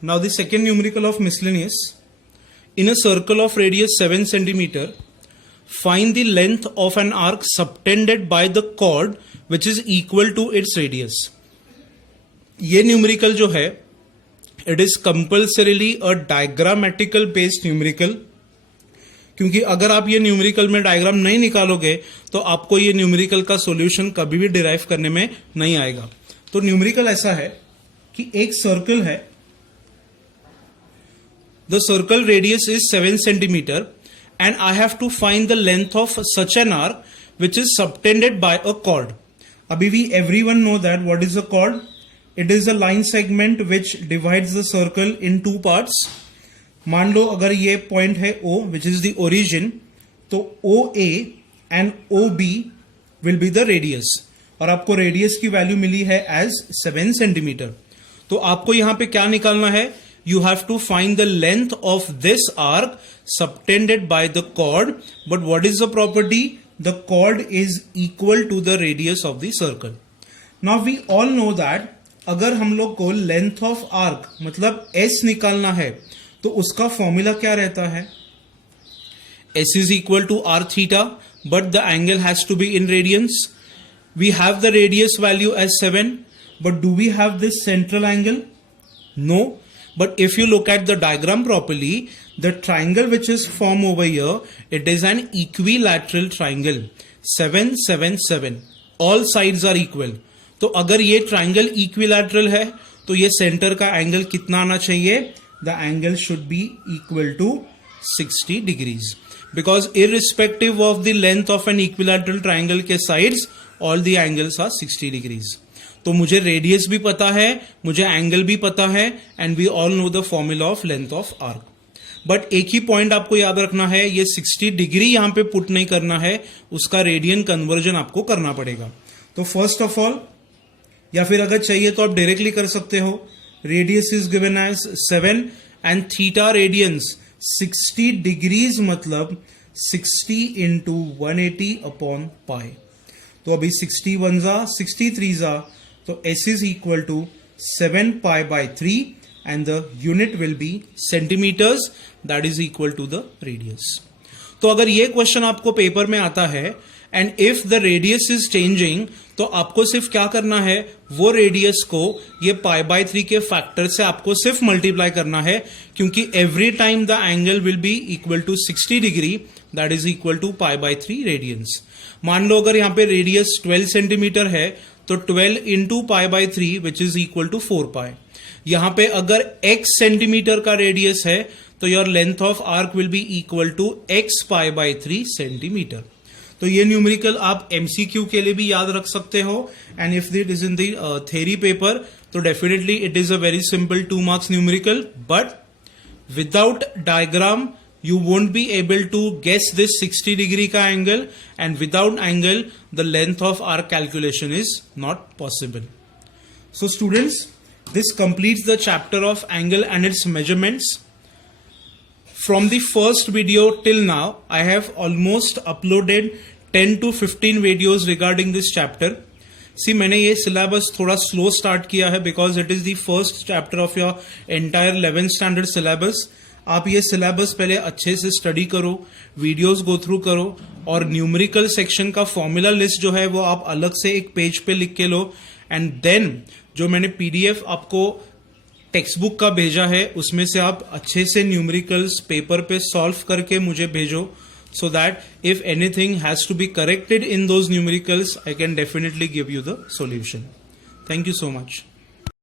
Now the second numerical of miscellaneous. In a circle of radius 7 centimeter, find the length of an arc subtended by the chord which is equal to its radius. ये numerical जो है, it is compulsorily a diagrammatical based numerical. क्योंकि अगर आप ये numerical में diagram नहीं निकालोगे तो आपको ये न्यूमेरिकल का सॉल्यूशन कभी भी डिराइव करने में नहीं आएगा. तो न्यूमेरिकल ऐसा है कि एक सर्कल है, the circle radius is 7 centimeter and I have to find the length of such an arc which is subtended by a chord. Abhi we everyone know that what is a chord? It is a line segment which divides the circle in two parts. मान लो अगर ये point है O which is the origin, तो OA and OB will be the radius और आपको radius की value मिली है एज 7 सेंटीमीटर. तो आपको यहां पे क्या निकालना है? You have to find the length of this arc subtended by the chord. But what is the property? The chord is equal to the radius of the circle. Now we all know that अगर हम लोग को length of arc मतलब S निकालना है तो उसका formula क्या रहता है? S is equal to r theta, but the angle has to be in radians. We have the radius value as 7, but do we have this central angle? No. But if you look at the diagram properly, the triangle which is formed over here, it is an equilateral triangle. 7, 7, 7. All sides are equal. तो अगर ये triangle equilateral है, तो ये center का angle कितना आना चाहिए? The angle should be equal to 60 degrees. Because irrespective of the length of an equilateral triangle के sides, all the angles are 60 degrees. तो मुझे रेडियस भी पता है, मुझे एंगल भी पता है, and we all know the formula of length of arc. But एक ही पॉइंट आपको याद रखना है, ये 60 डिग्री यहां पे पुट नहीं करना है, उसका रेडियन कन्वर्जन आपको करना पड़ेगा. तो फर्स्ट ऑफ ऑल, या फिर अगर चाहिए तो आप डायरेक्टली कर सकते हो. Radius is given as 7 and theta radians 60 degrees मतलब 60 इंटू 180 अपॉन पाई. तो अभी 61 जा 63 जा, तो S is equal to 7 pi by 3 and the unit will be centimeters, that is equal to the radius. तो अगर ये क्वेश्चन आपको पेपर में आता है and if the radius is changing, तो आपको सिर्फ क्या करना है, वो रेडियस को ये पाई बाय 3 के फैक्टर से आपको सिर्फ मल्टीप्लाई करना है, क्योंकि every time the angle will be equal to 60 degree, that is equal to pi by 3 radians. मान लो अगर यहां पे रेडियस 12 सेंटीमीटर है तो 12 into pi by 3 which is equal to 4 pi. यहां पे अगर x सेंटीमीटर का रेडियस है तो your length of arc will be equal to x pi by 3 centimetre. तो ये न्यूमेरिकल आप एमसीक्यू के लिए भी याद रख सकते हो, and if it is in the theory paper तो definitely it is a very simple 2 marks numerical. But without diagram you won't be able to guess this 60 degree ka angle, and without angle the length of arc calculation is not possible. So students, this completes the chapter of angle and its measurements. From the first video till now I have almost uploaded 10 to 15 videos regarding this chapter. See, मैंने ये syllabus थोड़ा slow start किया है because it is the first chapter of your entire 11th standard syllabus. आप ये syllabus पहले अच्छे से स्टडी करो, वीडियोस गो थ्रू करो, और न्यूमेरिकल सेक्शन का फॉर्मूला लिस्ट जो है वो आप अलग से एक पेज पे लिख के लो, एंड देन जो मैंने पीडीएफ आपको टेक्स्ट बुक का भेजा है उसमें से आप अच्छे से न्यूमेरिकल्स पेपर पे सॉल्व करके मुझे भेजो, so that if anything has to be corrected in those numericals, I can definitely give you the solution. Thank you so much.